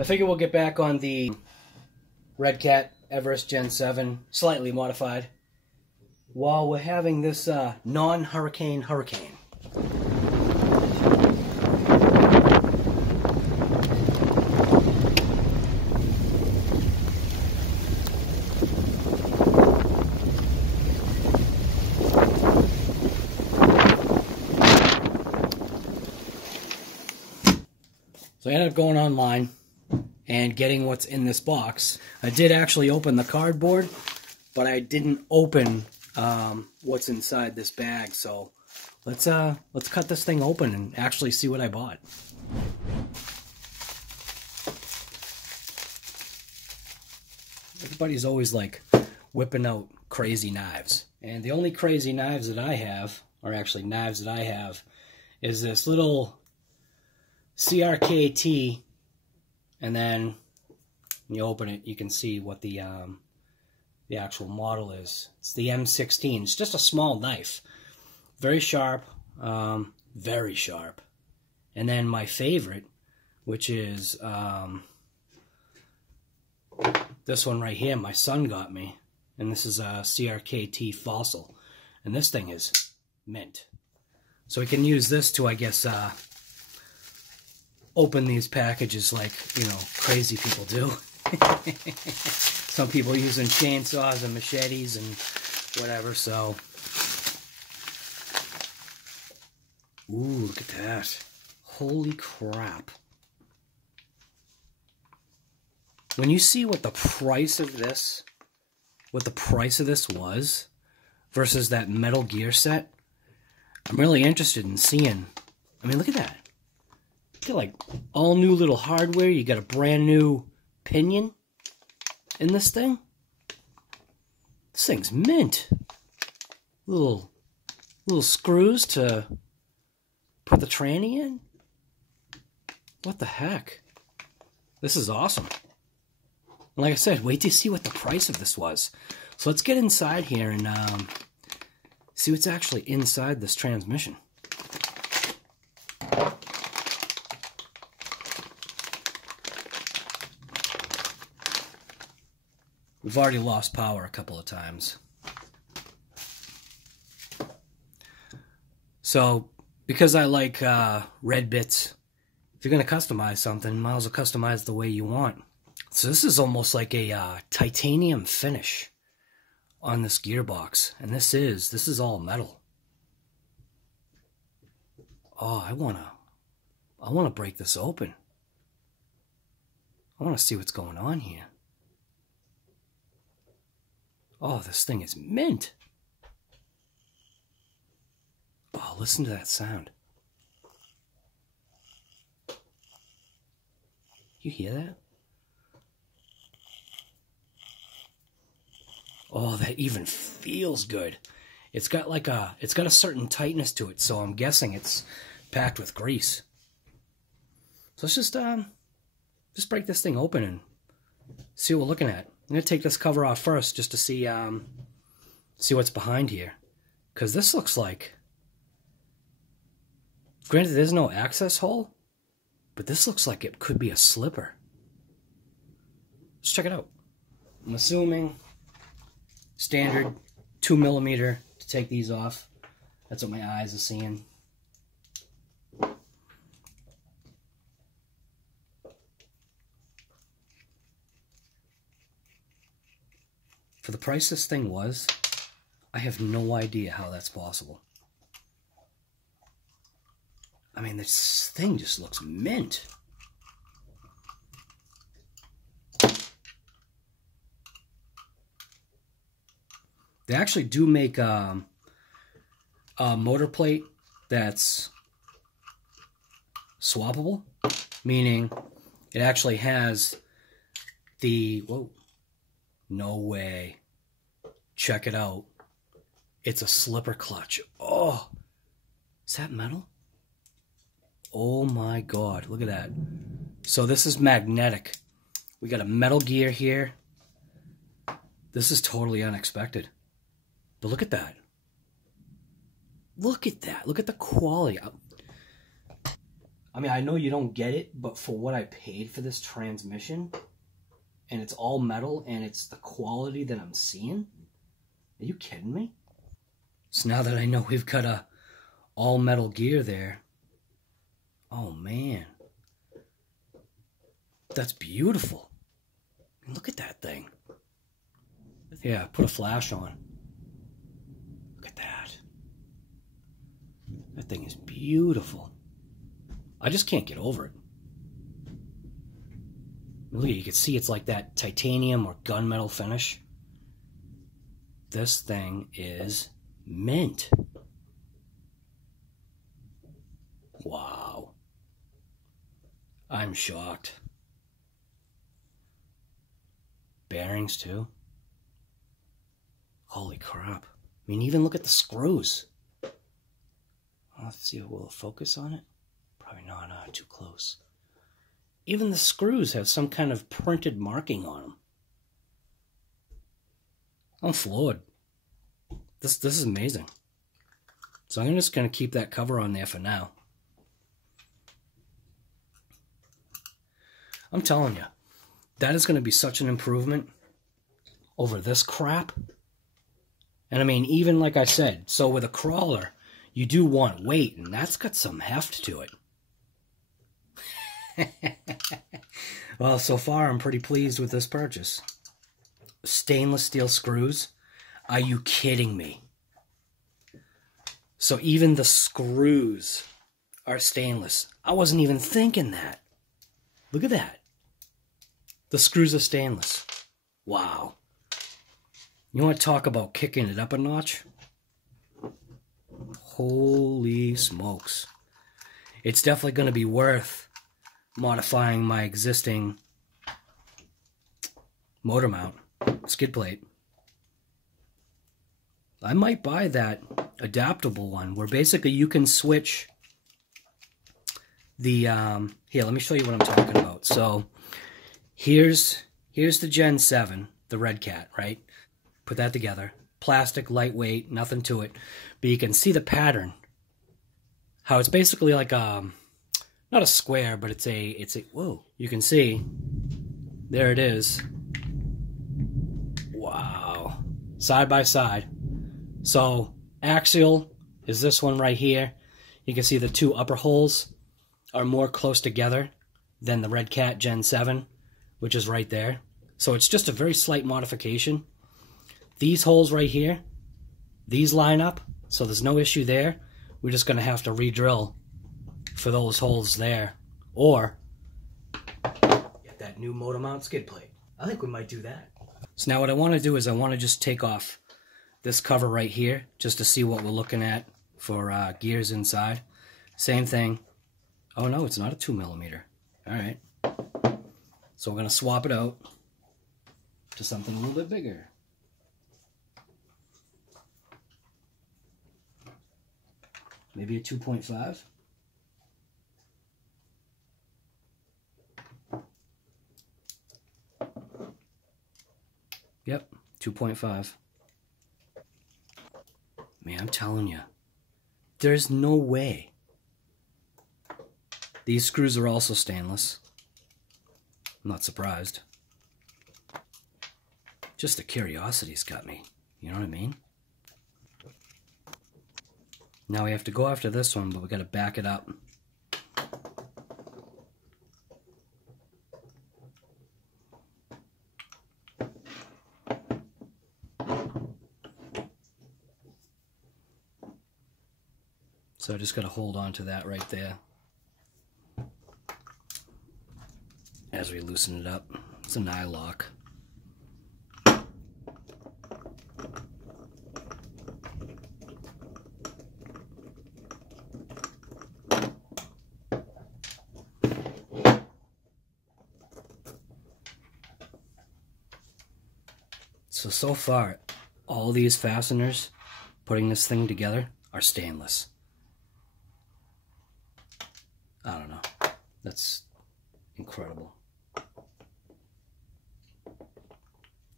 I figure we'll get back on the Redcat Gen 7, slightly modified, while we're having this non-hurricane hurricane. So I ended up going online and getting what's in this box. I did actually open the cardboard, but I didn't open what's inside this bag. So let's cut this thing open and actually see what I bought. Everybody's always like whipping out crazy knives, and the only crazy knives that I have, or actually knives that I have, is this little CRKT, and then when you open it, you can see what the actual model is. It's the M16. It's just a small knife, very sharp, very sharp. And then my favorite, which is this one right here, my son got me, and this is a CRKT Fossil, and this thing is mint. So we can use this to, I guess, open these packages like, you know, crazy people do. Some people using chainsaws and machetes and whatever, so. Ooh, look at that. Holy crap. When you see what the price of this, was versus that Metal Gear set, I'm really interested in seeing. I mean, look at that. Get like all new little hardware. You got a brand new pinion in this thing. This thing's mint. Little screws to put the tranny in. What the heck? This is awesome. And like I said, wait to see what the price of this was. So let's get inside here and see what's actually inside this transmission. We've already lost power a couple of times. So, because I like red bits, if you're going to customize something, might as well customize the way you want. So this is almost like a titanium finish on this gearbox. And this is all metal. Oh, I wanna break this open. I wanna see what's going on here. Oh, this thing is mint. Oh, listen to that sound. You hear that? Oh, that even feels good. It's got a certain tightness to it, so I'm guessing it's packed with grease. So let's just break this thing open and see what we're looking at. I'm gonna take this cover off first just to see what's behind here, because this looks like, granted there's no access hole, but this looks like it could be a slipper. Let's check it out. I'm assuming standard 2mm to take these off. That's what my eyes are seeing. For the price this thing was, I have no idea how that's possible. I mean, this thing just looks mint. They actually do make a motor plate that's swappable, meaning it actually has the, whoa, no way. Check it out. It's a slipper clutch. Oh, is that metal? Oh my God, look at that. So this is magnetic. We got a Metal Gear here. This is totally unexpected. But look at that. Look at that. Look at the quality. I mean, I know you don't get it, but for what I paid for this transmission, and it's all metal, and it's the quality that I'm seeing, are you kidding me? So now that I know we've got a all metal gear there, oh man, that's beautiful. Look at that thing. Yeah, put a flash on. Look at that. That thing is beautiful. I just can't get over it. Look, you can see it's like that titanium or gunmetal finish. This thing is mint. Wow. I'm shocked. Bearings too. Holy crap. I mean, even look at the screws. Let's see, will it focus on it? Probably not, too close. Even the screws have some kind of printed marking on them. I'm floored. This is amazing. So I'm just going to keep that cover on there for now. I'm telling you, that is going to be such an improvement over this crap. And I mean, even like I said, so with a crawler, you do want weight, and that's got some heft to it. Well, so far I'm pretty pleased with this purchase. Stainless steel screws? Are you kidding me? So even the screws are stainless. I wasn't even thinking that. Look at that. The screws are stainless. Wow. You want to talk about kicking it up a notch? Holy smokes. It's definitely going to be worth modifying my existing motor mount skid plate. I might buy that adaptable one where basically you can switch the here, let me show you what I'm talking about. So here's the Gen 7, the Redcat, right? Put that together. Plastic, lightweight, nothing to it. But you can see the pattern. How it's basically like not a square, but it's a whoa, you can see there it is. Wow. Side by side. So axial is this one right here. You can see the two upper holes are more close together than the Redcat Gen 7, which is right there. So it's just a very slight modification. These holes right here, these line up, so there's no issue there. We're just going to have to re-drill for those holes there, or get that new motor mount skid plate. I think we might do that. So now what I want to do is I want to just take off this cover right here just to see what we're looking at for gears inside. Same thing. Oh no, it's not a 2mm. Alright. So we're going to swap it out to something a little bit bigger. Maybe a 2.5. Yep, 2.5. Man, I'm telling you, there's no way. These screws are also stainless. I'm not surprised. Just the curiosity's got me. You know what I mean? Now we have to go after this one, but we got to back it up. So I just got to hold on to that right there as we loosen it up. It's an eye lock. So far, all these fasteners putting this thing together are stainless. I don't know. That's incredible.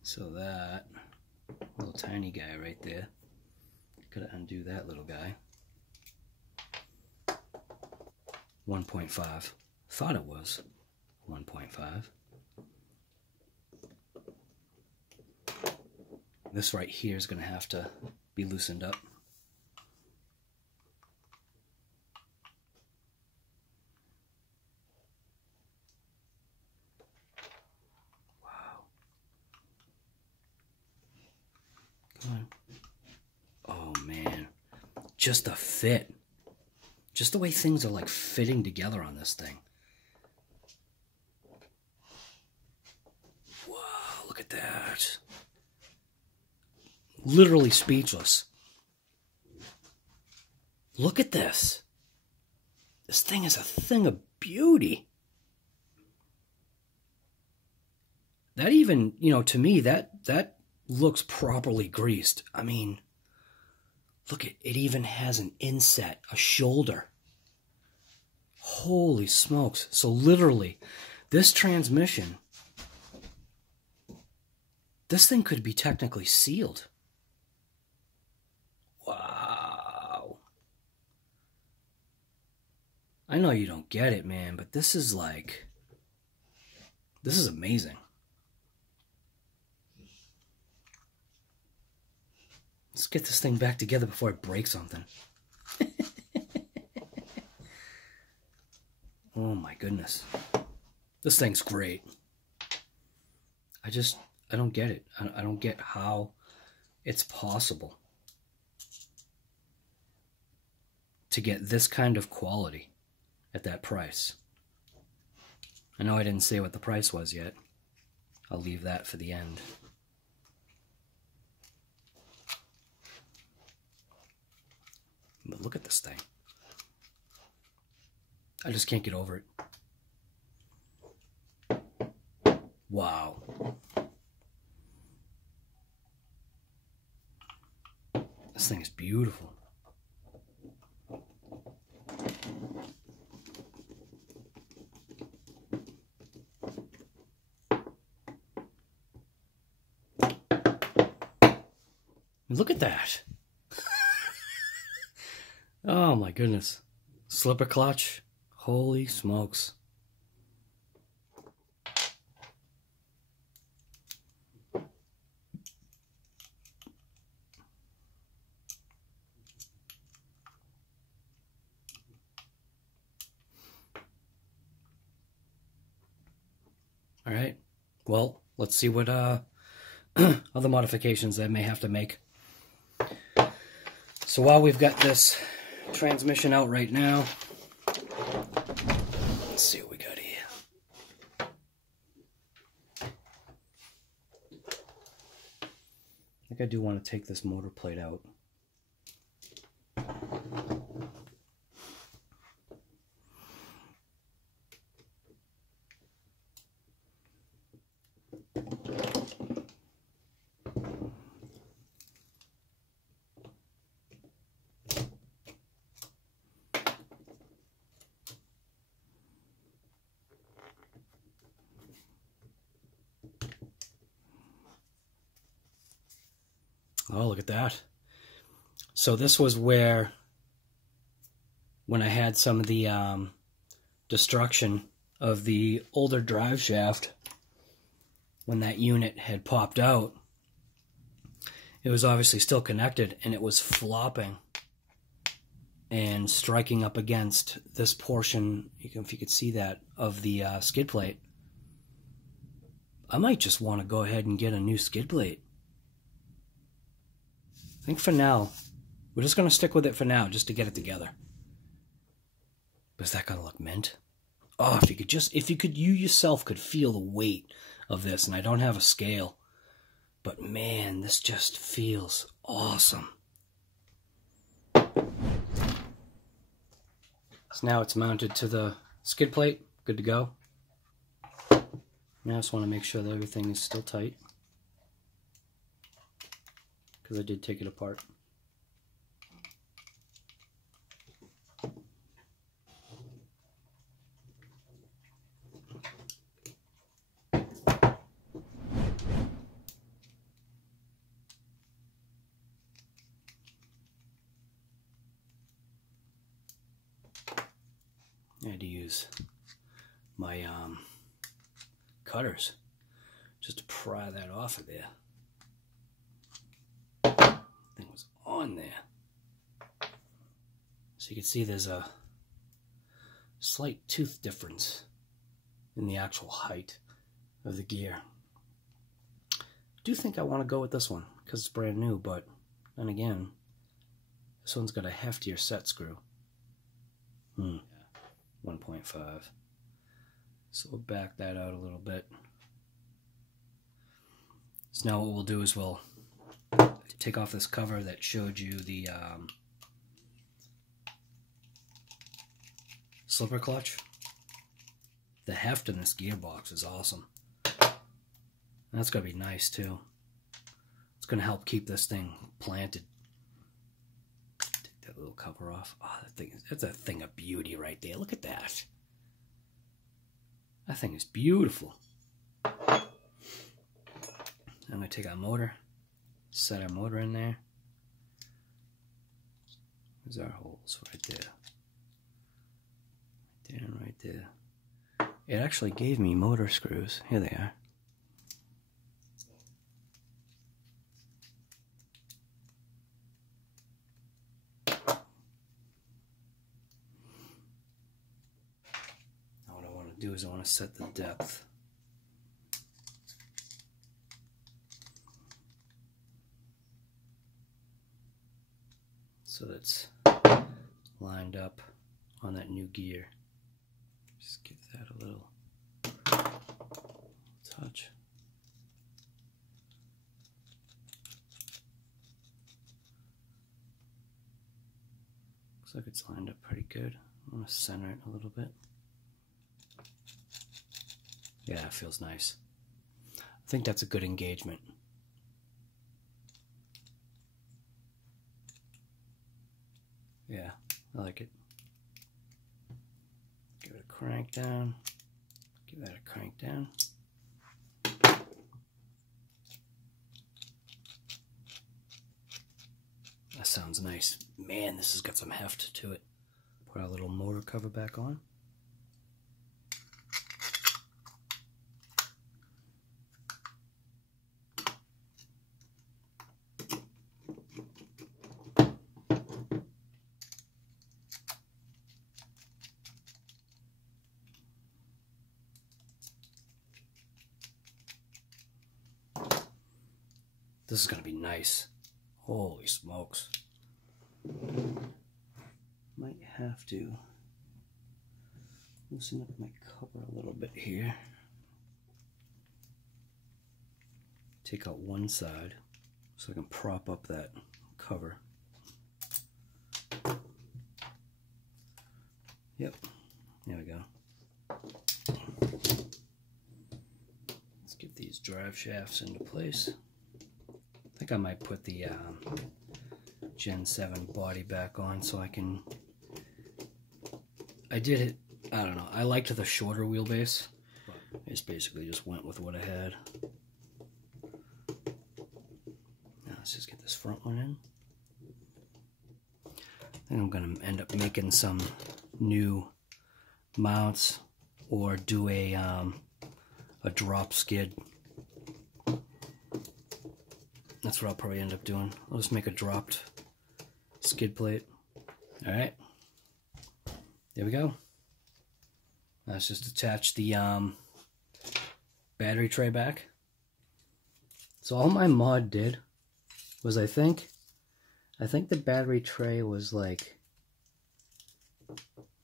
So that little tiny guy right there, gotta undo that little guy. 1.5. Thought it was 1.5. This right here is going to have to be loosened up. Wow. Come on. Oh man. Just the fit. Just the way things are like fitting together on this thing. Wow, look at that. Literally speechless. Look at this. This thing is a thing of beauty. That even, you know, to me, that looks properly greased. I mean, look at it, even has an inset, a shoulder. Holy smokes. So literally, this transmission, this thing could be technically sealed. Wow. I know you don't get it, man, but this is like, this is amazing. Let's get this thing back together before I break something. Oh my goodness. This thing's great. I don't get it. I don't get how it's possible to get this kind of quality at that price. I know I didn't say what the price was yet. I'll leave that for the end. But look at this thing. I just can't get over it. Wow. This thing is beautiful. Look at that. Oh my goodness. Slipper clutch. Holy smokes. All right. Well, let's see what other modifications I may have to make. So while we've got this transmission out right now, let's see what we got here. I think I do want to take this motor plate out. Oh, look at that. So this was where, when I had some of the destruction of the older drive shaft, when that unit had popped out, it was obviously still connected, and it was flopping and striking up against this portion, if you could see that, of the skid plate. I might just want to go ahead and get a new skid plate. I think for now, we're just going to stick with it for now, just to get it together. But is that going to look mint? Oh, you yourself could feel the weight of this, and I don't have a scale, but man, this just feels awesome. So now it's mounted to the skid plate, good to go. Now I just want to make sure that everything is still tight, because I did take it apart. I had to use my cutters just to pry that off of there. Thing was on there. So you can see there's a slight tooth difference in the actual height of the gear. I do think I want to go with this one because it's brand new, but then again, this one's got a heftier set screw. 1.5. So we'll back that out a little bit. So now what we'll do is we'll take off this cover that showed you the slipper clutch. The heft in this gearbox is awesome. That's going to be nice too. It's going to help keep this thing planted. Take that little cover off. Oh, that's a thing of beauty right there. Look at that. That thing is beautiful. I'm going to take our motor, set our motor in there. There's our holes right there. Right there and right there. It actually gave me motor screws. Here they are. Now what I want to do is I want to set the depth. So that's lined up on that new gear. Just give that a little touch. Looks like it's lined up pretty good. I'm going to center it a little bit. Yeah, it feels nice. I think that's a good engagement. Yeah, I like it. Give it a crank down. Give that a crank down. That sounds nice. Man, this has got some heft to it. Put our little motor cover back on. This is going to be nice. Holy smokes. Might have to loosen up my cover a little bit here. Take out one side so I can prop up that cover. Yep, there we go. Let's get these drive shafts into place. I think I might put the Gen 7 body back on so I can... I did it, I don't know, I liked the shorter wheelbase. I basically just went with what I had. Now let's just get this front one in. I think I'm going to end up making some new mounts or do a drop skid. That's what I'll probably end up doing. I'll just make a dropped skid plate. Alright. There we go. Let's just attach the battery tray back. So all my mod did was I think the battery tray was like...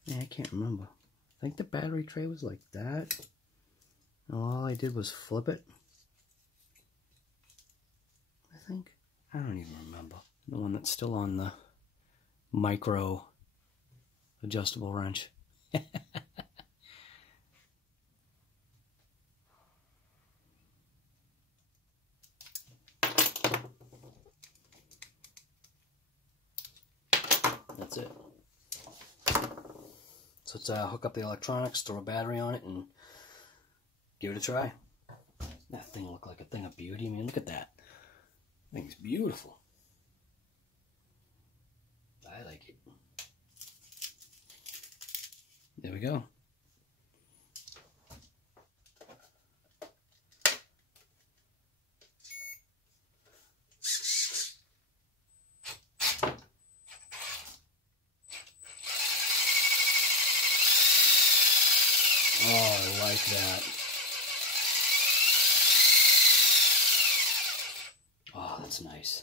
I can't remember. I think the battery tray was like that. And all I did was flip it. I don't even remember. The one that's still on the micro adjustable wrench. That's it. So let's hook up the electronics, throw a battery on it, and give it a try. That thing looked like a thing of beauty. I mean, look at that. That thing's beautiful. I like it. There we go. Oh, I like that. Oh, that's nice.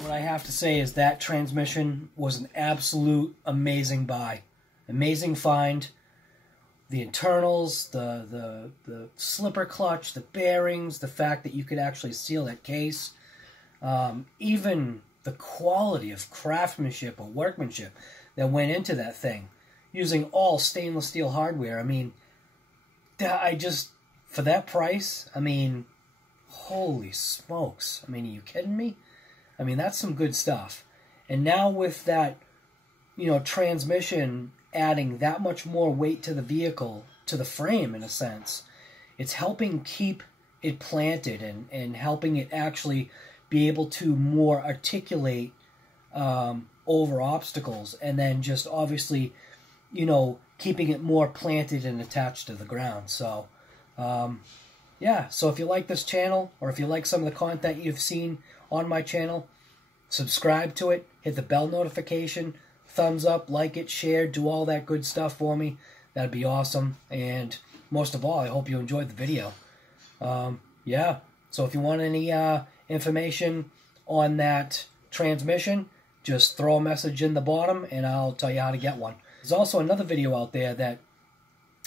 What I have to say is that transmission was an absolute amazing buy. Amazing find. The internals, the slipper clutch, the bearings, the fact that you could actually seal that case, even the quality of craftsmanship or workmanship that went into that thing, using all stainless steel hardware. I mean, for that price, I mean, holy smokes. I mean, are you kidding me? I mean, that's some good stuff. And now with that, transmission adding that much more weight to the vehicle, to the frame in a sense, it's helping keep it planted and helping it actually be able to more articulate over obstacles, and then just obviously, keeping it more planted and attached to the ground. So, yeah, so if you like this channel, or if you like some of the content you've seen on my channel, subscribe to it, hit the bell notification, thumbs up, like it, share, do all that good stuff for me. That'd be awesome. And most of all, I hope you enjoyed the video. Yeah, so if you want any information on that transmission, just throw a message in the bottom and I'll tell you how to get one. There's also another video out there that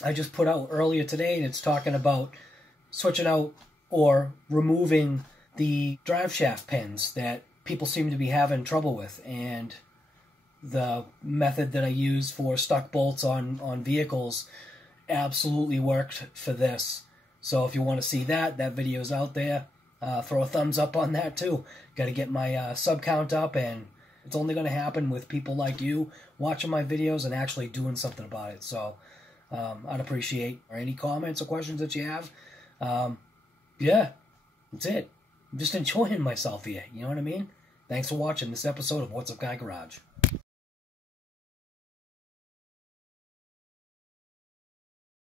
I just put out earlier today, and it's talking about switching out or removing the drive shaft pins that people seem to be having trouble with, and the method that I use for stuck bolts on vehicles absolutely worked for this. So if you want to see that video's out there. Throw a thumbs up on that too. Got to get my sub count up, and it's only going to happen with people like you watching my videos and actually doing something about it. So I'd appreciate any comments or questions that you have. Yeah, that's it. I'm just enjoying myself here, you know what I mean? Thanks for watching this episode of What's Up Guy Garage.